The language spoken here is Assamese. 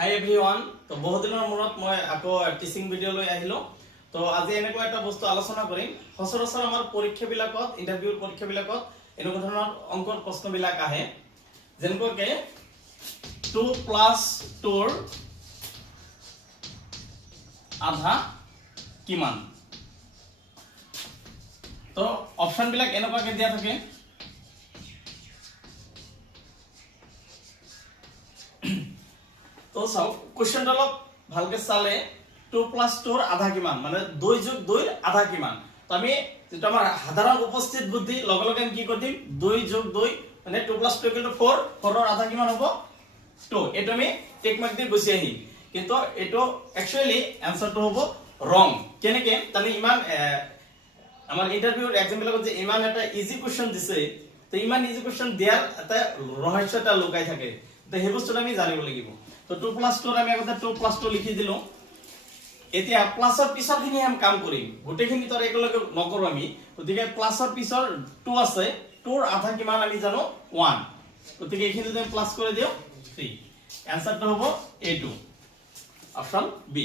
হাই এভৰিৱান তো বহুত দিনৰ মূৰত মই আকৌ টিচিং ভিডিঅ লৈ আহিলো তো আজি এনেকুৱা এটা বস্তু আলোচনা কৰিম সচৰাচৰ আমাৰ পৰীক্ষাবিলাকত ইন্টাৰভিউৰ পৰীক্ষাবিলাকত এনেকুৱা ধৰণৰ অংকৰ প্ৰশ্নবিলাক আহে যেনেকৈ 2 + 2 ৰ আধা কিমান তো অপশন বিলাক এনেকুৱাকে দিয়া থাকে তো চাও কোশ্চেন অলপ ভালকে চালে 2 + 2 ৰ আধা কিমান মানে 2 + 2 ৰ আধা কিমান তো আমি যেটা আমাৰ সাধাৰণ উপস্থিত বুদ্ধি লগে লগে কি কৰি দিম 2 + 2 মানে 2 + 2 = 4 4 ৰ আধা কিমান হ'ব 2 এটো আমি টেক মাৰ্ক দি গুছি আহিম কিন্তু এটো একচুয়ালি आंसरটো হ'ব ৰং কেনেকে তানি ইমান আমাৰ ইন্টাৰভিউৰ এক্সাম বিলাকত যে ইমান এটা ইজি কোশ্চেন দিছে তো ইমান ইজি কোশ্চেন দিয়াৰ এটা ৰহস্যটা লুকাই থাকে তো সেই বস্তুটা আমি জানিব লাগিব তো 2 + 2 আমি আগতে 2 + 2 লিখি দিলো এতিয়া প্লাসৰ পিছৰখিনি আমি কাম কৰিম গোটেইখিনি তো একেলগে নকৰো আমি গতিকে প্লাসৰ পিছৰ 2 আছে 2 ৰ আধা কিমান আমি জানো 1 গতিকে এইখিনি যদি প্লাস কৰি দিও 3 आंसरটো হ'ব A2 অপশন বি